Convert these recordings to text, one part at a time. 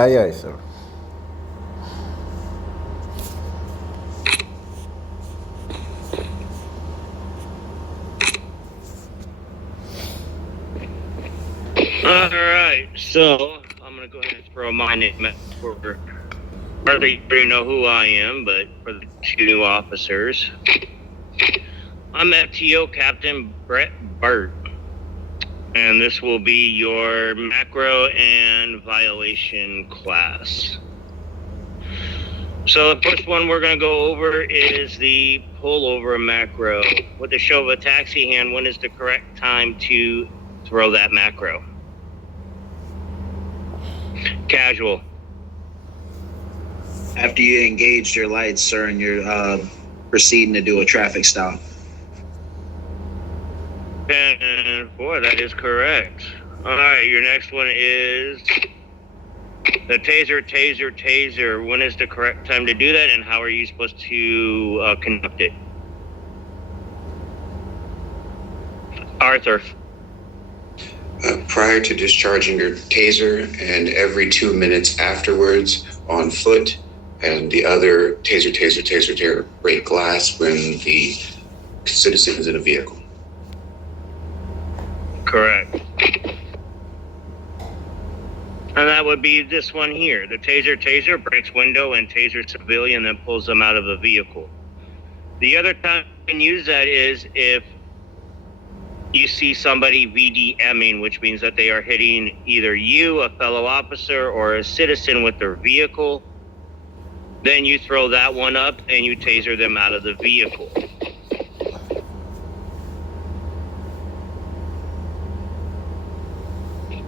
Aye, aye, sir. All right, so I'm gonna go ahead and throw my name out for. Or they already know who I am, but for the two new officers, I'm FTO Captain Brett Burt, and this will be your macro and violation class. So the first one we're going to go over is the pullover macro. With the show of a taxi hand, when is the correct time to throw that macro? Casual. After you engaged your lights, sir, and you're proceeding to do a traffic stop. And boy, that is correct. All right, your next one is the taser. When is the correct time to do that, and how are you supposed to conduct it? Arthur. Prior to discharging your taser, and every 2 minutes afterwards on foot, and the other taser, break glass when the citizen is in a vehicle. Correct. And that would be this one here. The taser breaks window and taser civilian, then pulls them out of a vehicle. The other time you can use that is if you see somebody VDMing, which means that they are hitting either you, a fellow officer, or a citizen with their vehicle. Then you throw that one up and you taser them out of the vehicle.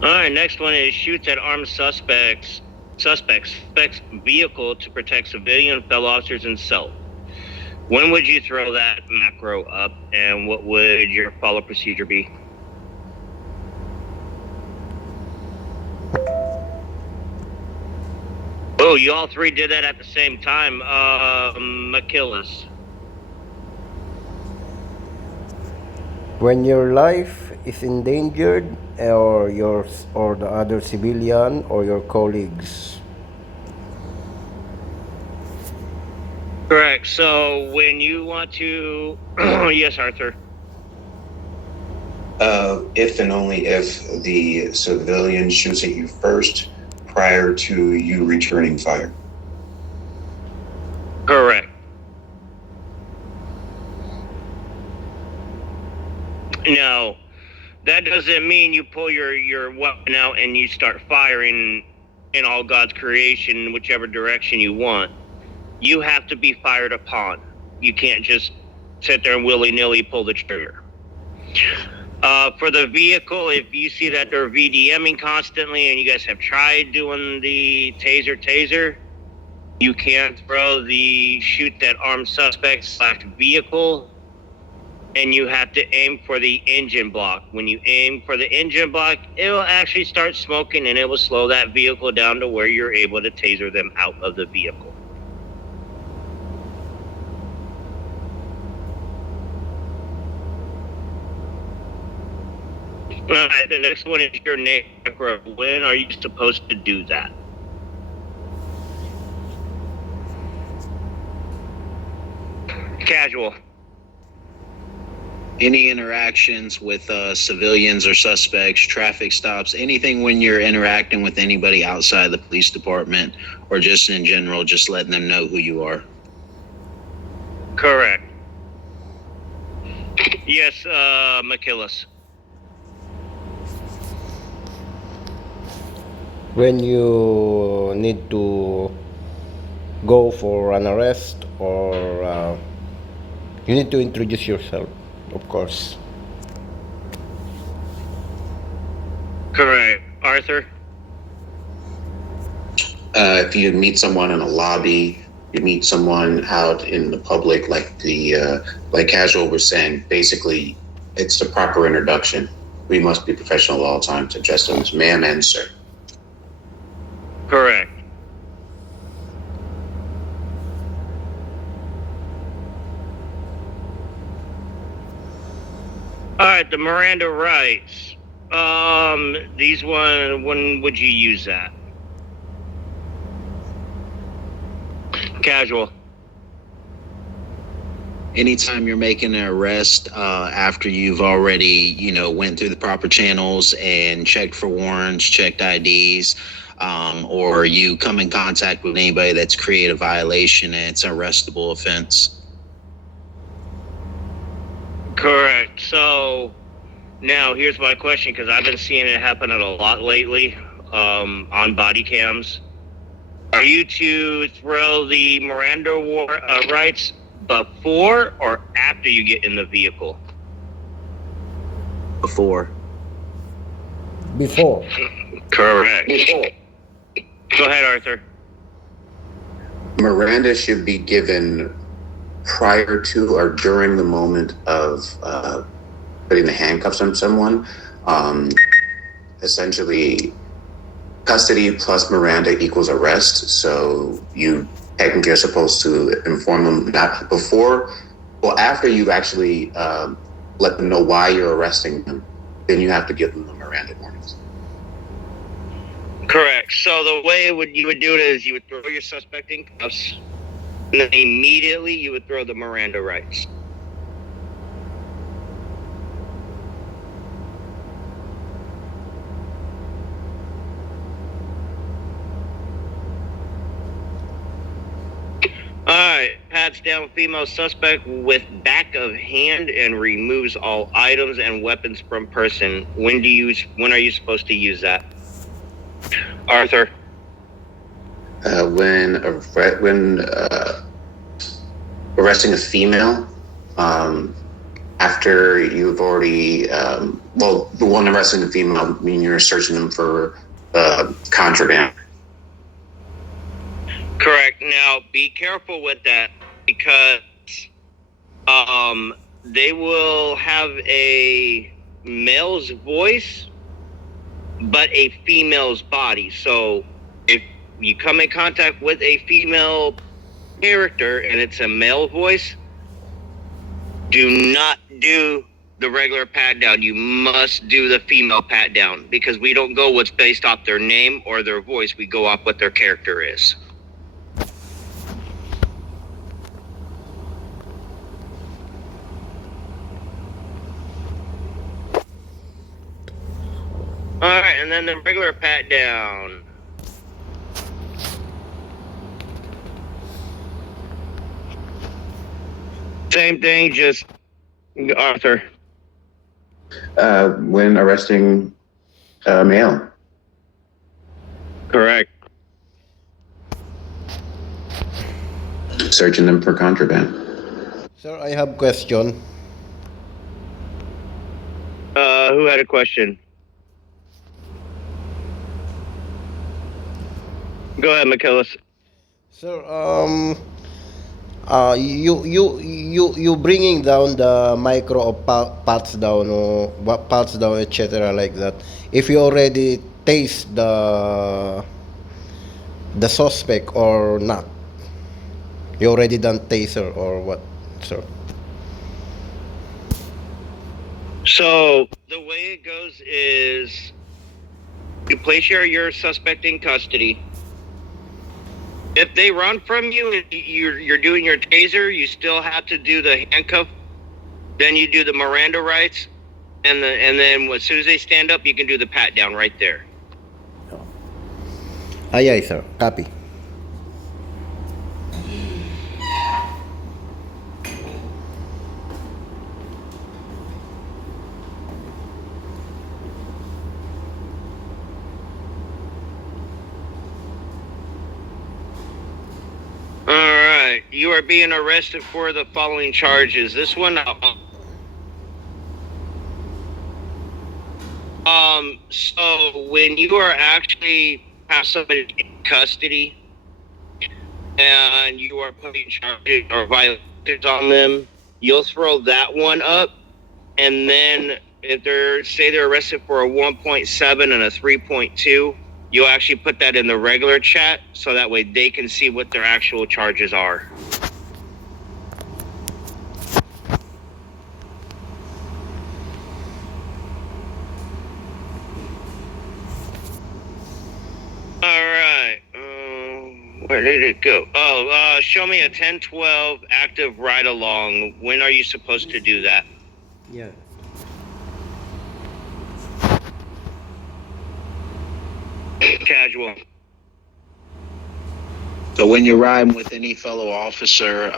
All right, next one is shoots at armed suspects vehicle to protect civilian, fellow officers, and self. When would you throw that macro up, and what would your follow procedure be? Oh, you all three did that at the same time. McKillis. When your life is endangered, or yours, or the other civilian, or your colleagues. Correct. So when you want to, yes, Arthur. If and only if the civilian shoots at you first, prior to you returning fire. Correct. Now, that doesn't mean you pull your weapon out and you start firing in all God's creation, whichever direction you want. You have to be fired upon. You can't just sit there and willy-nilly pull the trigger. For the vehicle, if you see that they're VDMing constantly and you guys have tried doing the taser, you can't throw the shoot that armed suspect / vehicle, and you have to aim for the engine block. When you aim for the engine block, it will actually start smoking and it will slow that vehicle down to where you're able to taser them out of the vehicle. All right, the next one is your macro. When are you supposed to do that? Casual. Any interactions with civilians or suspects, traffic stops, anything when you're interacting with anybody outside the police department, or just in general, just letting them know who you are. Correct. Yes, McKillis. When you need to go for an arrest, or you need to introduce yourself, of course. Correct. Arthur? If you meet someone in a lobby, you meet someone out in the public, like Casual was saying, basically, it's the proper introduction. We must be professional at all times to address them as ma'am and sir. Correct. All right, the Miranda rights. When would you use that? Casual. Anytime you're making an arrest after you've already, went through the proper channels and checked for warrants, checked IDs, or you come in contact with anybody that's created a violation, and it's an arrestable offense. Correct. So now here's my question, because I've been seeing it happen a lot lately on body cams. Are you to throw the Miranda rights before or after you get in the vehicle? Before. Before. Correct. Go ahead, Arthur. Miranda should be given prior to or during the moment of putting the handcuffs on someone. Essentially, custody plus Miranda equals arrest. So you technically are supposed to inform them not before, well, after you've actually let them know why you're arresting them, then you have to give them the Miranda warnings. Correct. So the way you would do it is you would throw your suspect in cuffs, and then immediately you would throw the Miranda rights. Alright, pats down female suspect with back of hand and removes all items and weapons from person. When are you supposed to use that? Arthur. When arresting a female, after you've already, the one arresting a female, I mean, you're searching them for contraband. Correct. Now, be careful with that, because they will have a male's voice but a female's body. So if you come in contact with a female character and it's a male voice, do not do the regular pat down. You must do the female pat down, because we don't go what's based off their name or their voice. We go off what their character is. All right, and then the regular pat down. Same thing, just Arthur. When arresting a male. Correct. Searching them for contraband. Sir, I have question. Who had a question? Go ahead, McKillis. Sir, you bringing down the micro of pats down or pats down, etc. like that. If you already taste the suspect or not, you already done taser or what, sir? So the way it goes is you place your suspect in custody. If they run from you and you're doing your taser, you still have to do the handcuff. Then you do the Miranda rights, and then as soon as they stand up, you can do the pat down right there. Aye, aye, sir. Copy. All right, you are being arrested for the following charges. This one, so when you are actually have somebody in custody and you are putting charges or violations on them, you'll throw that one up, and then if they're arrested for a 1.7 and a 3.2, you'll actually put that in the regular chat so that way they can see what their actual charges are. All right. Where did it go? Oh, show me a 1012 active ride along. When are you supposed to do that? Yeah. Casual. So when you're riding with any fellow officer,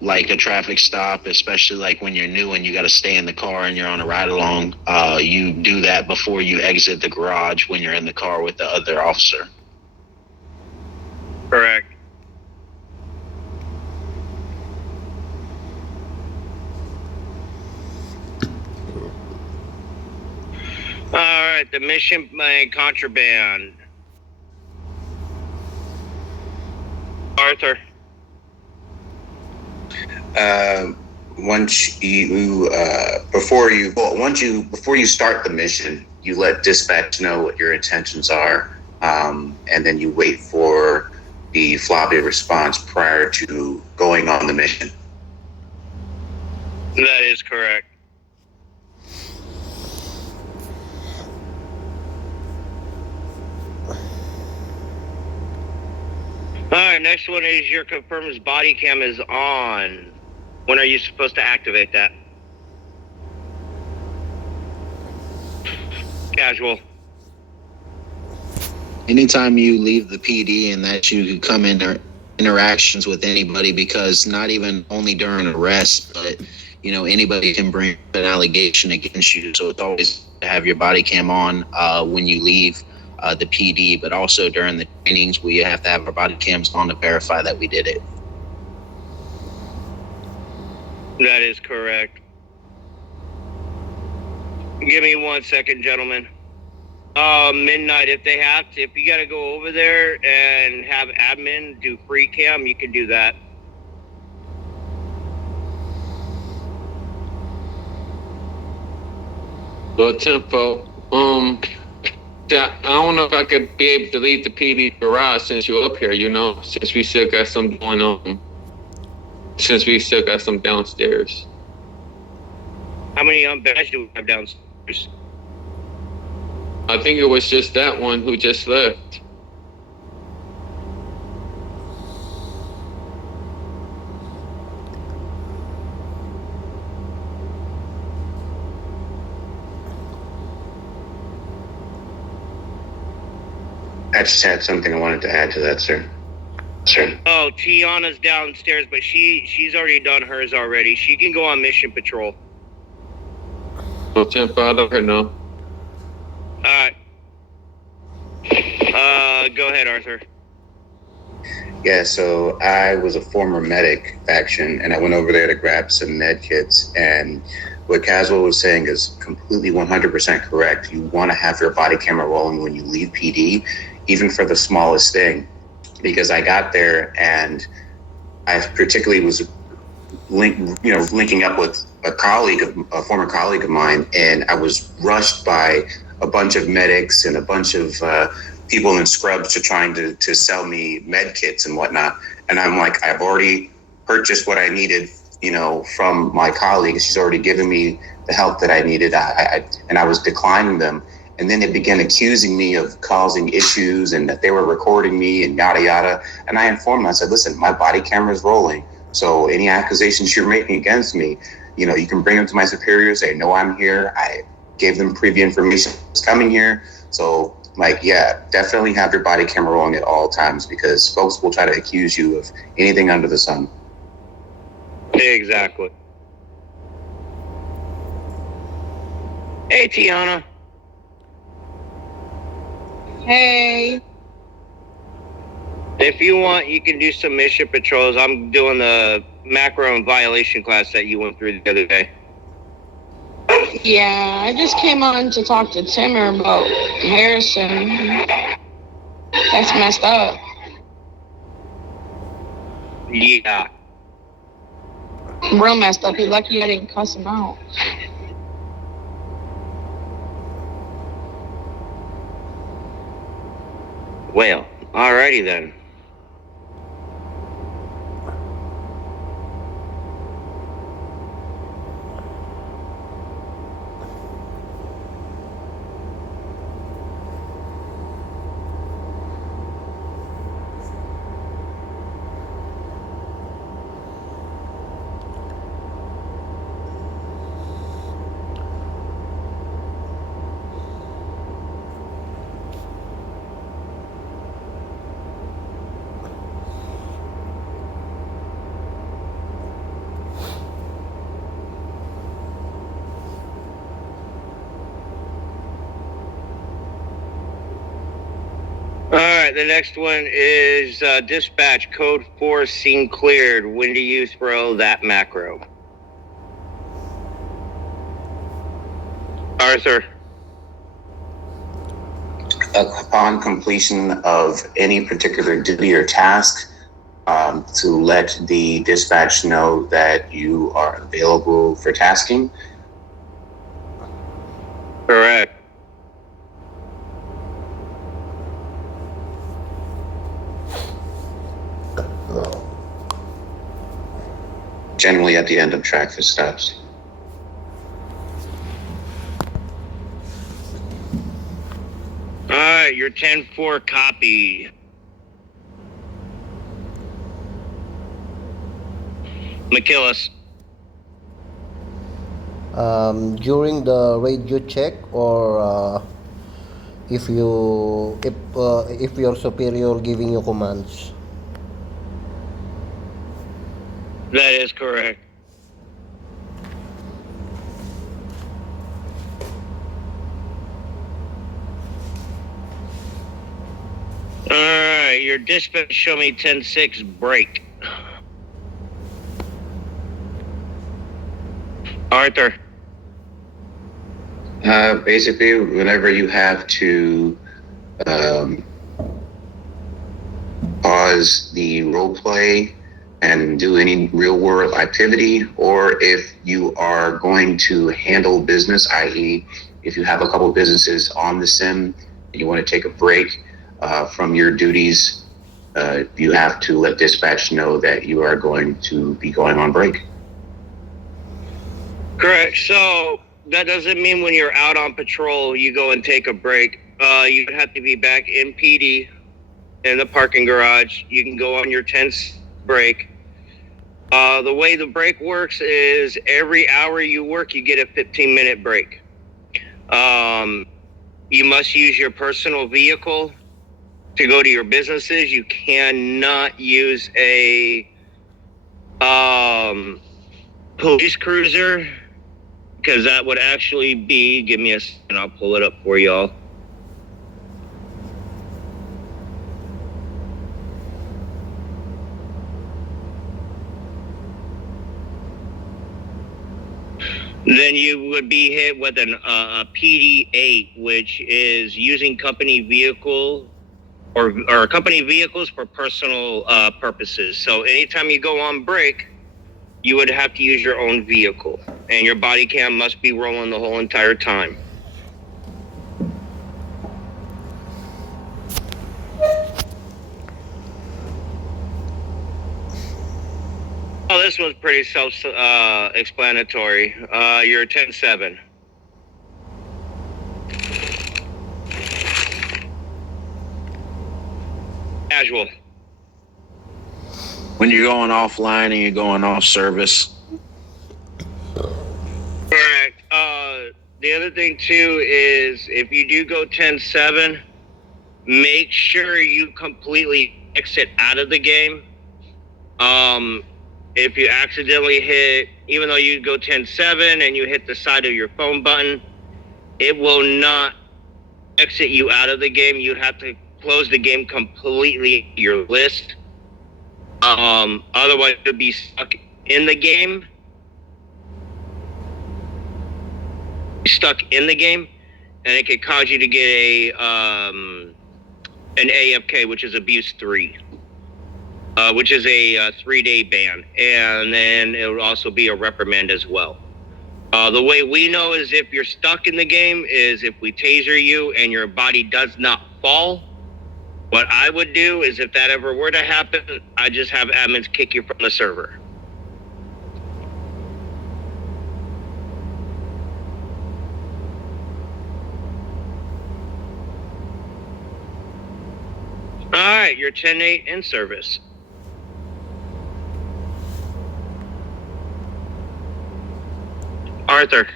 like a traffic stop, especially like when you're new and you got to stay in the car and you're on a ride along, you do that before you exit the garage when you're in the car with the other officer. Correct. All right, the mission by contraband. Arthur. Once you before you start the mission, you let dispatch know what your intentions are, and then you wait for the floppy response prior to going on the mission. That is correct. All right, next one is your confirms body cam is on. When are you supposed to activate that? Casual. Anytime you leave the PD and that you could come in interactions with anybody, because not even only during arrest, but anybody can bring an allegation against you. So it's always to have your body cam on when you leave the PD, but also during the trainings we have to have our body cams on to verify that we did it. That is correct. Give me 1 second, gentlemen. Midnight, if you got to go over there and have admin do free cam, you can do that. Low tempo. I don't know if I could be able to leave the PD garage since you're up here, since we still got some going on. Since we still got some downstairs. How many badges do we have downstairs? I think it was just that one who just left. I just had something I wanted to add to that, sir. Oh, Tiana's downstairs, but she's already done hers already. She can go on mission patrol. Low tempo, I let her know. Alright. Go ahead, Arthur. Yeah, so I was a former medic faction, and I went over there to grab some med kits. And what Caswell was saying is completely 100% correct. You want to have your body camera rolling when you leave PD, even for the smallest thing. Because I got there and I particularly was linking up with a former colleague of mine, and I was rushed by a bunch of medics and a bunch of people in scrubs trying to sell me med kits and whatnot. And I'm like, I've already purchased what I needed, from my colleague. She's already given me the help that I needed. And I was declining them. And then they began accusing me of causing issues and that they were recording me and yada, yada. And I informed them, I said, listen, my body camera is rolling. So any accusations you're making against me, you can bring them to my superiors. They know I'm here. I gave them preview information I was coming here. So definitely have your body camera rolling at all times, because folks will try to accuse you of anything under the sun. Exactly. Hey, Tiana. Hey. If you want, you can do some mission patrols. I'm doing the macro and violation class that you went through the other day. Yeah, I just came on to talk to Timmer about Harrison. That's messed up. Yeah. Real messed up. He's lucky I didn't cuss him out. Well, alrighty then. right, the next one is dispatch code 4 scene cleared. When do you throw that macro? Arthur. Upon completion of any particular duty or task, to let the dispatch know that you are available for tasking. Correct. Generally at the end of traffic stops. All right, your 10-4 copy. McKillis. During the radio check, or if your superior giving you commands. That is correct. All right, your dispatch show me 10-6 break. Arthur. Basically, whenever you have to pause the role play and do any real world activity, or if you are going to handle business, i.e., if you have a couple businesses on the sim and you want to take a break from your duties, you have to let dispatch know that you are going to be going on break. Correct. So that doesn't mean when you're out on patrol, you go and take a break. You would have to be back in PD in the parking garage. You can go on your 10th break. The way the break works is every hour you work, you get a 15-minute break. You must use your personal vehicle to go to your businesses. You cannot use a police cruiser, because that would actually be, give me a second, I'll pull it up for y'all. Then you would be hit with a PD-8, which is using company vehicle or company vehicles for personal purposes. So anytime you go on break, you would have to use your own vehicle, and your body cam must be rolling the whole entire time. Oh, this one's pretty self-explanatory. You're 10-7. Casual. When you're going offline and you're going off service. Correct. The other thing too is if you do go 10-7, make sure you completely exit out of the game. If you accidentally hit, even though you go 10-7 and you hit the side of your phone button, it will not exit you out of the game. You have to close the game completely, your list. Otherwise you'll be stuck in the game. And it could cause you to get an AFK, which is abuse 3, which is a 3-day ban, and then it would also be a reprimand as well. The way we know is if you're stuck in the game is if we taser you and your body does not fall. What I would do is if that ever were to happen, I just have admins kick you from the server. All right, you're 10-8 in service. Arthur.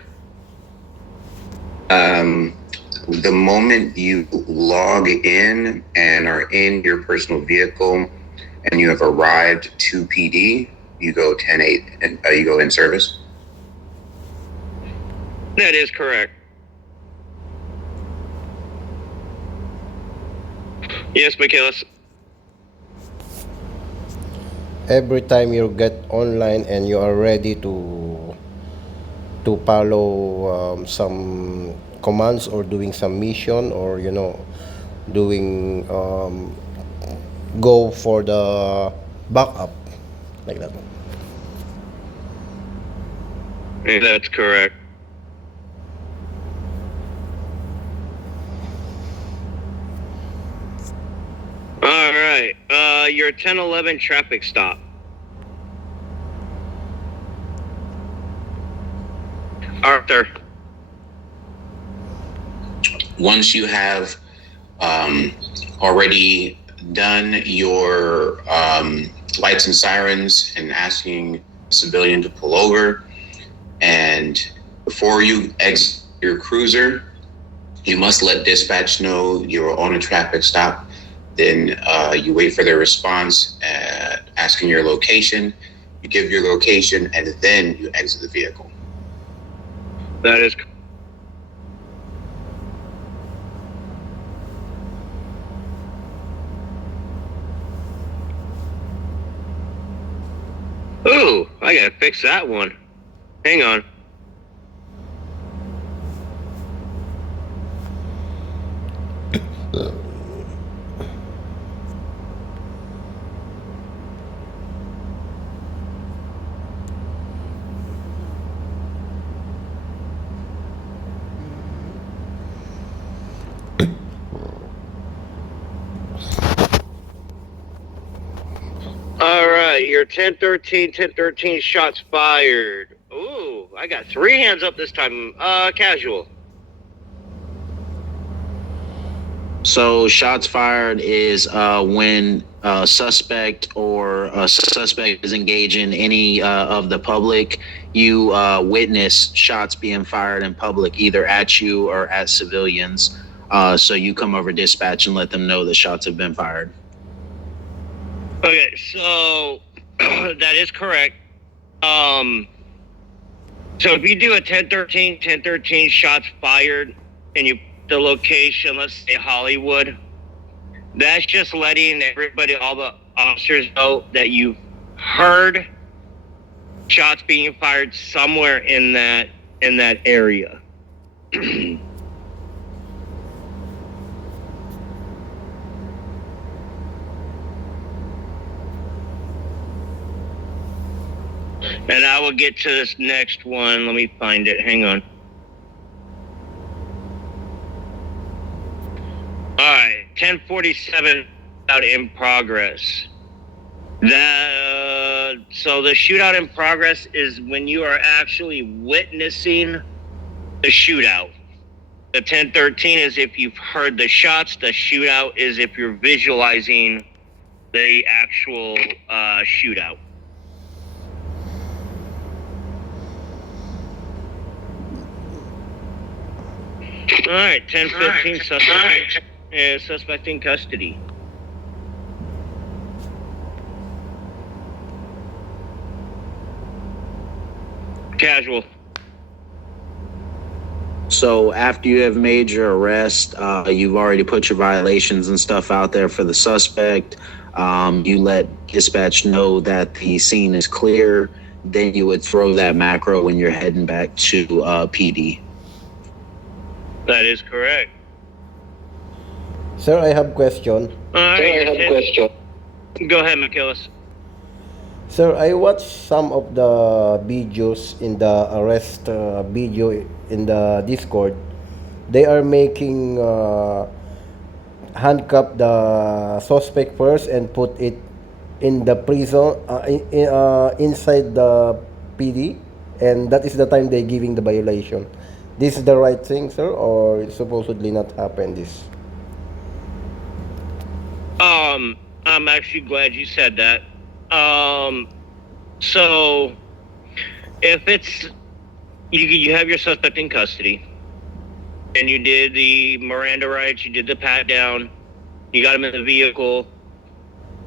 The moment you log in and are in your personal vehicle and you have arrived to PD, you go 10-8 and you go in service. That is correct. Yes, Michaelis. Every time you get online and you are ready to follow some commands or doing some mission, or doing go for the backup, like that. Yeah, that's correct. All right. Your 1011 traffic stop. Arthur. Once you have already done your lights and sirens and asking a civilian to pull over, and before you exit your cruiser, you must let dispatch know you're on a traffic stop. Then you wait for their response, asking your location. You give your location, and then you exit the vehicle. That is. Ooh, I gotta fix that one. Hang on. All right, your 1013 shots fired. Ooh, I got 3 hands up this time. Casual. So shots fired is when a suspect is engaging any of the public. You witness shots being fired in public, either at you or at civilians. So you come over dispatch and let them know the shots have been fired. Okay, so that is correct. So if you do a 1013 shots fired, and you the location, let's say Hollywood, that's just letting everybody, all the officers, know that you've heard shots being fired somewhere in that area. And I will get to this next one. Let me find it. Hang on. All right, 1047 out in progress. So the shootout in progress is when you are actually witnessing the shootout. The 1013 is if you've heard the shots. The shootout is if you're visualizing the actual shootout. All right, 1015 suspect in custody. Casual. So after you have made your arrest, you've already put your violations and stuff out there for the suspect. You let dispatch know that the scene is clear. Then you would throw that macro when you're heading back to PD. That is correct. Sir, I have question. All right, go ahead, McKillis. Sir, I watched some of the videos in the arrest video in the Discord. They are making handcuff the suspect first and put it in the prison, inside the PD, and that is the time they giving the violation. This is the right thing, sir, or it supposedly not happen this? I'm actually glad you said that. So if it's you have your suspect in custody, and you did the Miranda rights, you did the pat down, you got him in the vehicle,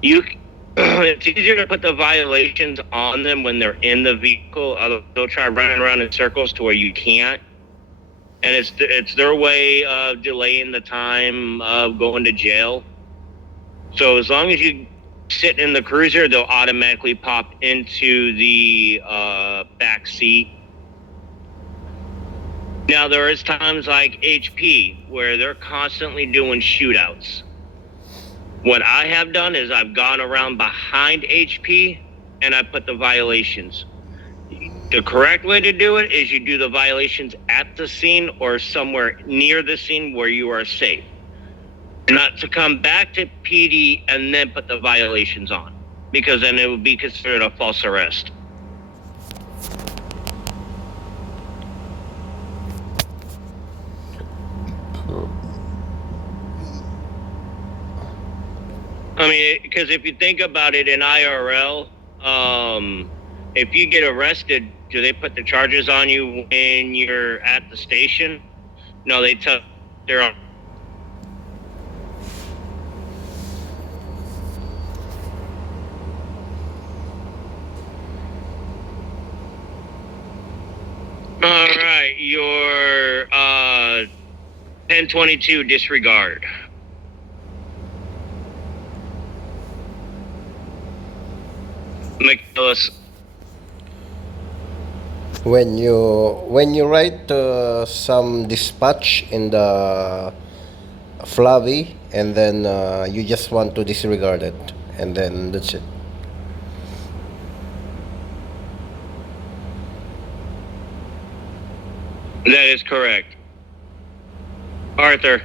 it's easier to put the violations on them when they're in the vehicle. They'll try running around in circles to where you can't, and it's their way of delaying the time of going to jail. So as long as you sit in the cruiser, they'll automatically pop into the back seat. Now there is times like HP where they're constantly doing shootouts. What I have done is I've gone around behind HP and I put the violations. The correct way to do it is you do the violations at the scene or somewhere near the scene where you are safe. Not to come back to PD and then put the violations on, because then it would be considered a false arrest. I mean, because if you think about it in IRL, if you get arrested, do they put the charges on you when you're at the station? No, they tell they're on. All right, your 1022 disregard. McGillis. When you write some dispatch in the Flavi, and then you just want to disregard it, and then that's it. That is correct. Arthur.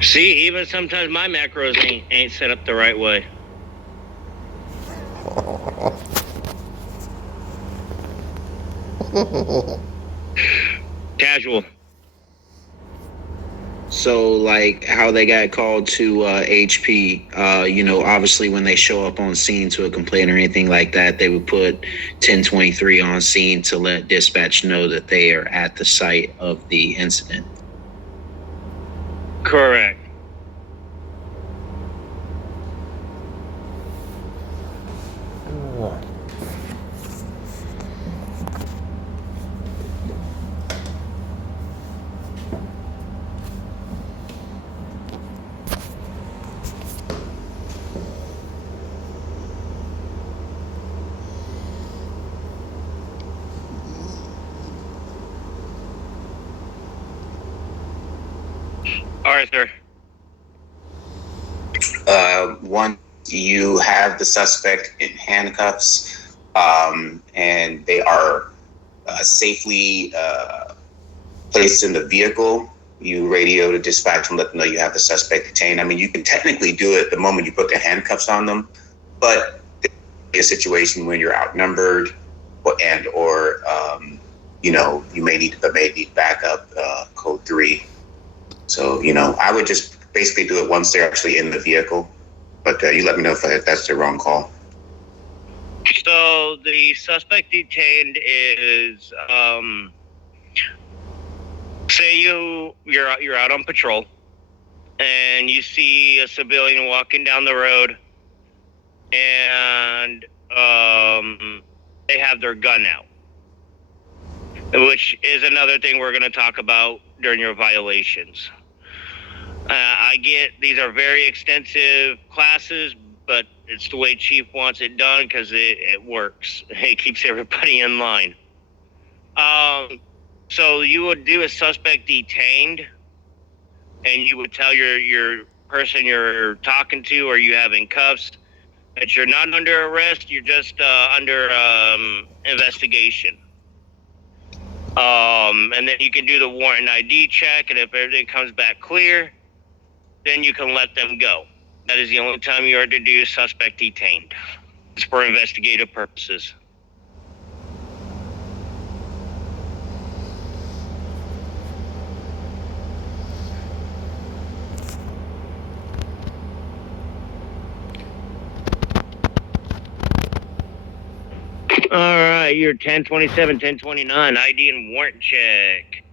See, even sometimes my macros ain't set up the right way. Casual. So, like how they got called to HP, obviously when they show up on scene to a complaint or anything like that, they would put 1023 on scene to let dispatch know that they are at the site of the incident. Correct. Arthur. One, you have the suspect in handcuffs, and they are safely placed in the vehicle. You radio to dispatch and let them know you have the suspect detained. I mean, you can technically do it the moment you put the handcuffs on them, but a situation when you're outnumbered, or you may need backup, code 3. So I would just basically do it once they're actually in the vehicle. But you let me know if that's the wrong call. So the suspect detained is, say you're out on patrol, and you see a civilian walking down the road, and they have their gun out, which is another thing we're going to talk about during your violations. I get these are very extensive classes, but it's the way Chief wants it done because it works. It keeps everybody in line. So you would do a suspect detained, and you would tell your person you're talking to or you have in cuffs that you're not under arrest, you're just under investigation. And then you can do the warrant ID check, and if everything comes back clear, then you can let them go. That is the only time you are to do suspect detained. It's for investigative purposes. right, you're 1027, 1029, ID and warrant check.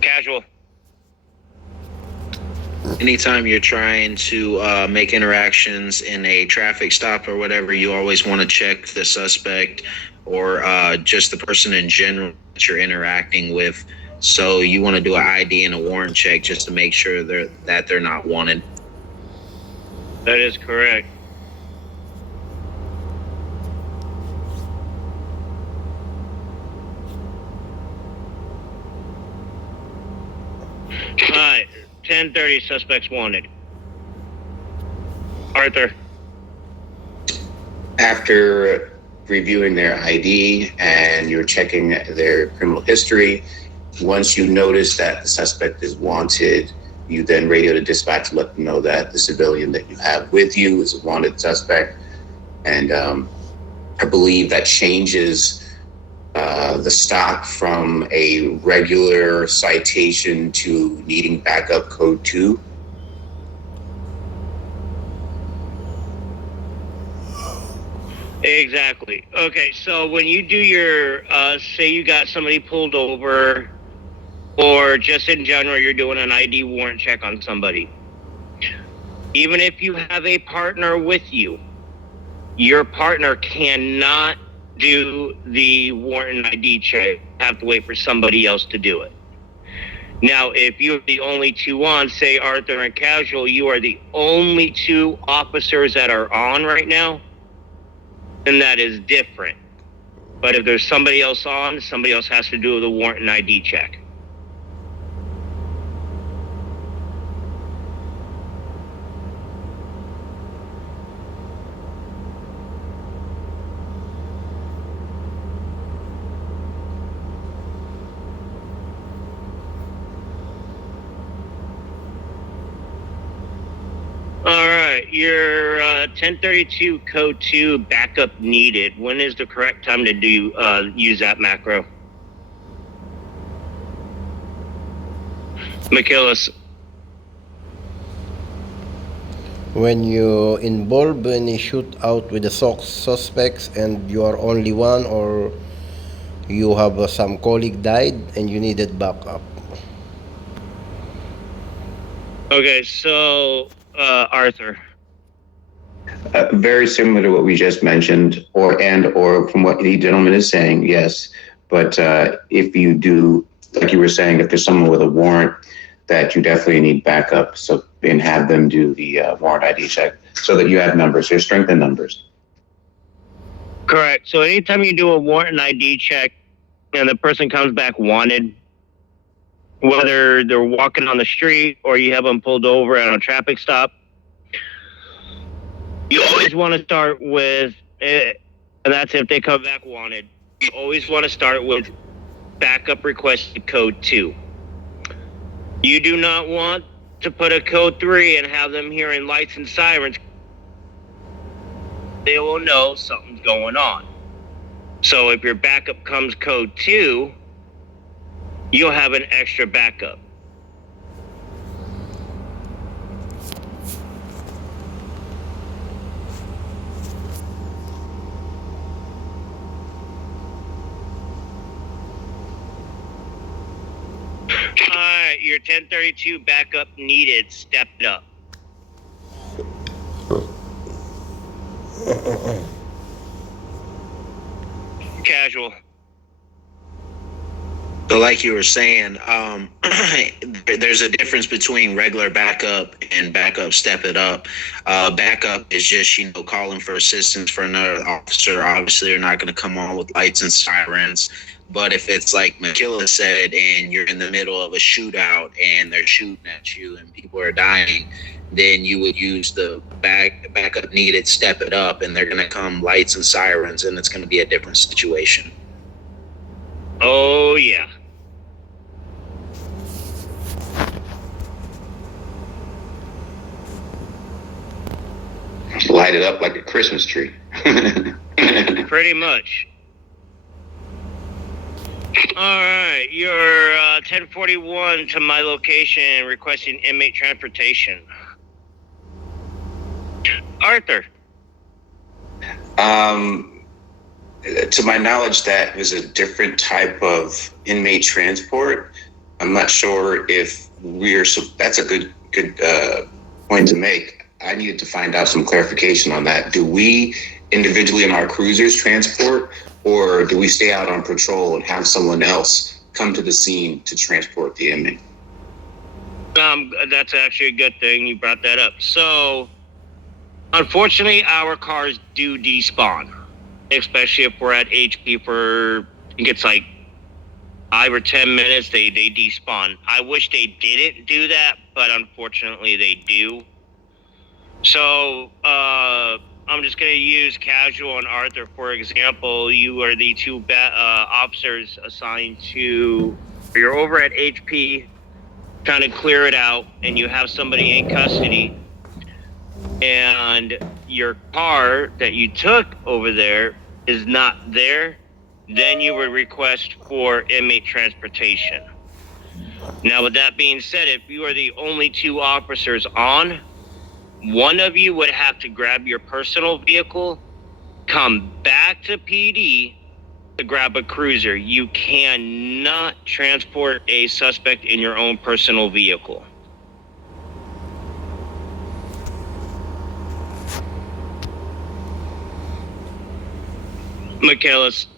Casual. Anytime you're trying to make interactions in a traffic stop or whatever, you always want to check the suspect or just the person in general that you're interacting with. So you want to do an ID and a warrant check just to make sure that they're not wanted. That is correct. All right, 1030, suspects wanted. Arthur. After reviewing their ID and you're checking their criminal history, once you notice that the suspect is wanted, you then radio to dispatch to let them know that the civilian that you have with you is a wanted suspect. And I believe that changes the stop from a regular citation to needing backup code 2. Exactly. Okay, so when you do your, say you got somebody pulled over, or just in general, you're doing an ID warrant check on somebody. Even if you have a partner with you, your partner cannot do the warrant and ID check. You have to wait for somebody else to do it. Now, if you're the only two on, say Arthur and Casual, you are the only two officers that are on right now, then that is different. But if there's somebody else on, somebody else has to do the warrant and ID check. All right, your 1032 code 2 backup needed. When is the correct time to do use that macro? McKillis. When you involve in a shootout with the suspects and you are only one, or you have some colleague died and you needed backup. Okay, so Arthur. Very similar to what we just mentioned, or from what the gentleman is saying, yes. But if you do, like you were saying, if there's someone with a warrant, that you definitely need backup. So and have them do the warrant ID check so that you have numbers. There's strength in numbers. Correct. So anytime you do a warrant and ID check and the person comes back wanted, whether they're walking on the street or you have them pulled over at a traffic stop, you always want to start with, and that's if they come back wanted, you always want to start with backup requested code 2. You do not want to put a code 3 and have them hearing lights and sirens. They will know something's going on. So if your backup comes code 2, you'll have an extra backup. Alright, your 1032 backup needed. Step it up. Casual. So like you were saying, there's a difference between regular backup and backup step it up. Backup is just, calling for assistance for another officer. Obviously, they're not going to come on with lights and sirens. But if it's like McKilla said, and you're in the middle of a shootout and they're shooting at you and people are dying, then you would use the backup needed, step it up, and they're going to come lights and sirens, and it's going to be a different situation. Oh, yeah. Light it up like a Christmas tree. Pretty much. All right, you're 1041 to my location requesting inmate transportation. Arthur. Um, to my knowledge, that was a different type of inmate transport. I'm not sure if that's a good point to make. I needed to find out some clarification on that. Do we individually in our cruisers transport, or do we stay out on patrol and have someone else come to the scene to transport the inmate? That's actually a good thing you brought that up. So, unfortunately, our cars do despawn, especially if we're at HP for, I think it's like 5 or 10 minutes, they despawn. I wish they didn't do that, but unfortunately they do. So, I'm just going to use Casual and Arthur, for example. You are the two officers assigned to, you're over at HP, trying to clear it out, and you have somebody in custody, and your car that you took over there is not there, then you would request for inmate transportation. Now, with that being said, if you are the only two officers on, one of you would have to grab your personal vehicle, come back to PD to grab a cruiser. You cannot transport a suspect in your own personal vehicle. Michaelis.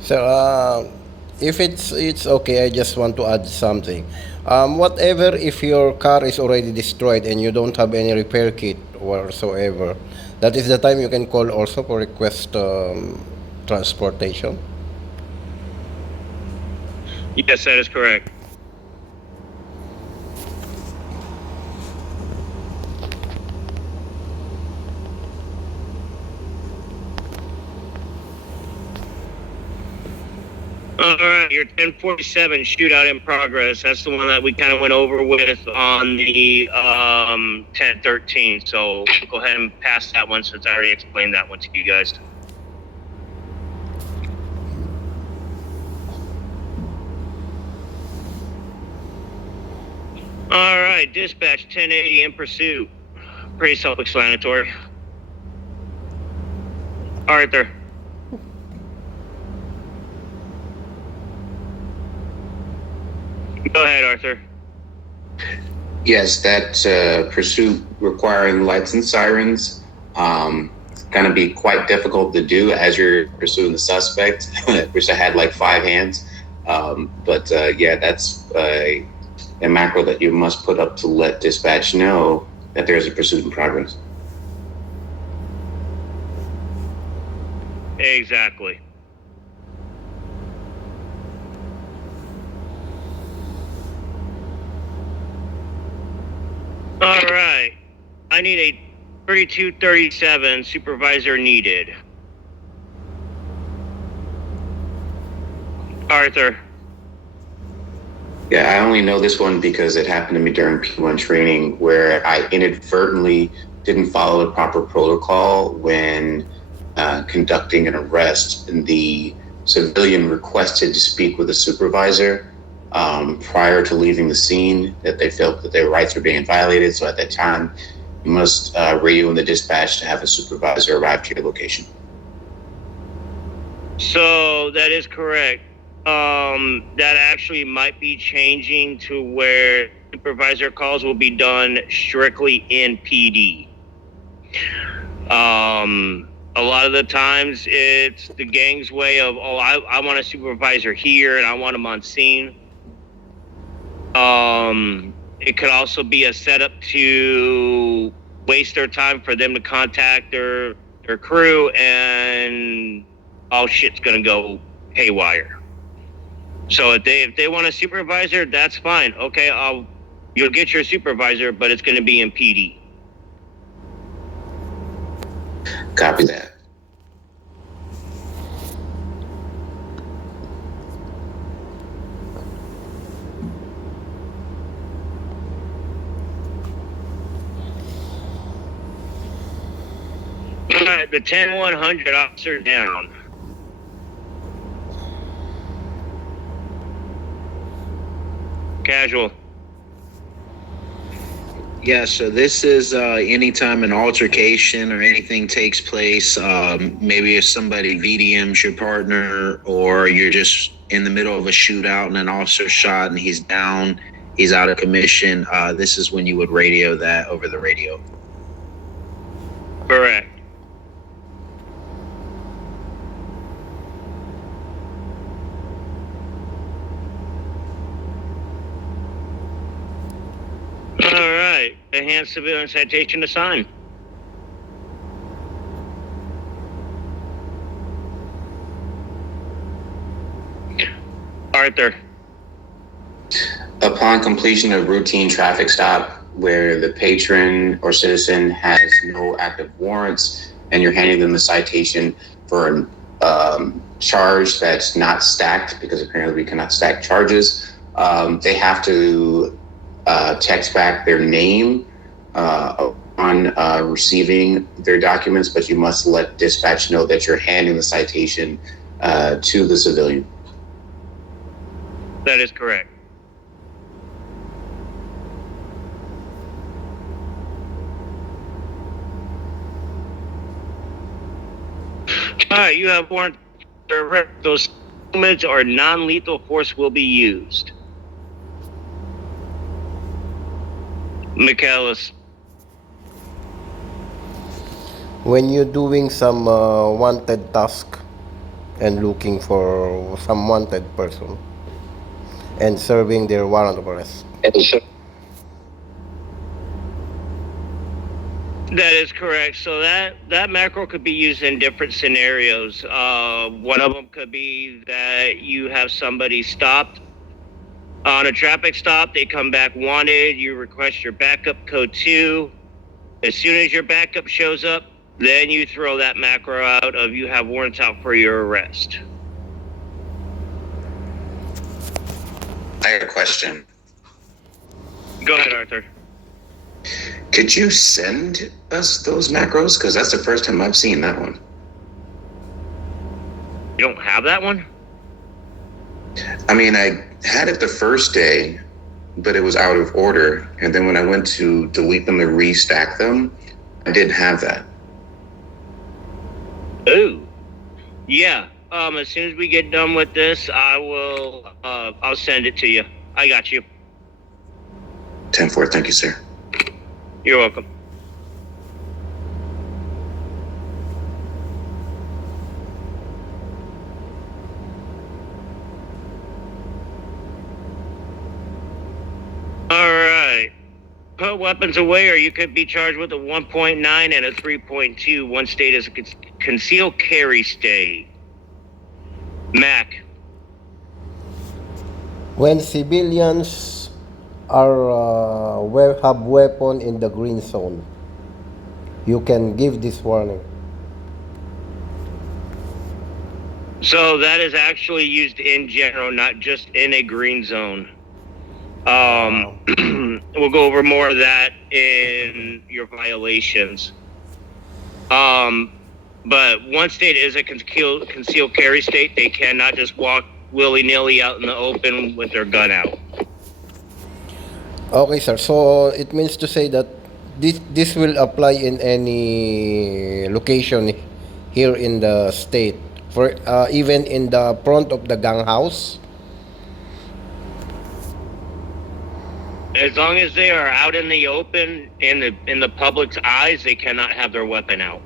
So, if it's okay, I just want to add something. Whatever if your car is already destroyed and you don't have any repair kit whatsoever, that is the time you can call also for request transportation. Yes, that is correct. All right, your 1047 shootout in progress. That's the one that we kind of went over with on the 1013. So go ahead and pass that one since I already explained that one to you guys. All right, dispatch 1080 in pursuit. Pretty self-explanatory. Arthur. Go ahead, Arthur. Yes, that pursuit requiring lights and sirens it's going to be quite difficult to do as you're pursuing the suspect. I wish I had like 5 hands. But yeah, that's a macro that you must put up to let dispatch know that there's a pursuit in progress. Exactly. All right. I need a 3237 supervisor needed. Arthur. Yeah, I only know this one because it happened to me during P1 training where I inadvertently didn't follow the proper protocol when conducting an arrest, and the civilian requested to speak with a supervisor prior to leaving the scene, that they felt that their rights were being violated. So at that time, you must radio in the dispatch to have a supervisor arrive to your location. So that is correct. That actually might be changing to where supervisor calls will be done strictly in PD. A lot of the times it's the gang's way of, oh, I want a supervisor here and I want him on scene. It could also be a setup to waste their time for them to contact their crew, and all shit's gonna go haywire. So if they want a supervisor, that's fine. Okay, you'll get your supervisor, but it's gonna be in PD. Copy that. All right, the 10-100 officer down. Casual. Yeah, so this is anytime an altercation or anything takes place, maybe if somebody VDMs your partner or you're just in the middle of a shootout and an officer shot and he's down, he's out of commission, this is when you would radio that over the radio. Correct. All right. Enhanced civilian citation assigned. Arthur. Upon completion of routine traffic stop where the patron or citizen has no active warrants and you're handing them the citation for a charge that's not stacked, because apparently we cannot stack charges, they have to text back their name on receiving their documents, but you must let dispatch know that you're handing the citation to the civilian. That is correct. All right, you have warrant. Those elements or non-lethal force will be used. Michaelis. When you're doing some wanted task and looking for some wanted person and serving their warrant of arrest. That is correct. So that macro could be used in different scenarios. One of them could be that you have somebody stopped on a traffic stop. They come back wanted. You request your backup code 2. As soon as your backup shows up, then you throw that macro out of you have warrants out for your arrest. I have a question. Go ahead, Arthur. Could you send us those macros? Because that's the first time I've seen that one. You don't have that one? I mean, I had it the first day, but it was out of order. And then when I went to delete them and restack them, I didn't have that. Ooh. Yeah. As soon as we get done with this, I'll send it to you. I got you. 10-4, thank you, sir. You're welcome. All right. Put weapons away, or you could be charged with a 1.9 and a 3.2. One state is a concealed carry state. Mac. When civilians are have weapon in the green zone, you can give this warning. So that is actually used in general, not just in a green zone. We'll go over more of that in your violations. But one state is a concealed carry state. They cannot just walk willy-nilly out in the open with their gun out. Okay, sir. So it means to say that this will apply in any location here in the state, for even in the front of the gang house. As long as they are out in the open, in the public's eyes, they cannot have their weapon out.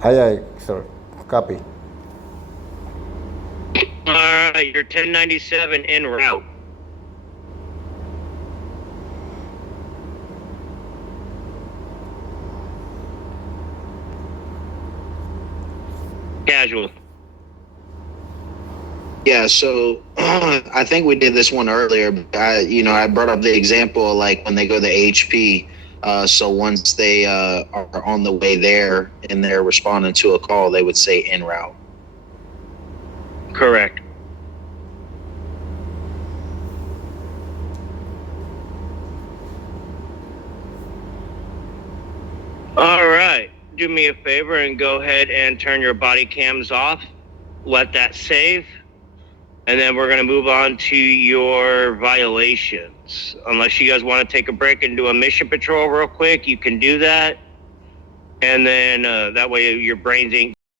Aye, sir. Copy. All right, you're 1097 en route. Casual. Yeah, so I think we did this one earlier. But I brought up the example like when they go to HP. So once they are on the way there and they're responding to a call, they would say en route. Correct. All right. Do me a favor and go ahead and turn your body cams off. Let that save. and then we're going to move on to your violations. Unless you guys want to take a break and do a mission patrol real quick, you can do that. And then that way your brains ain't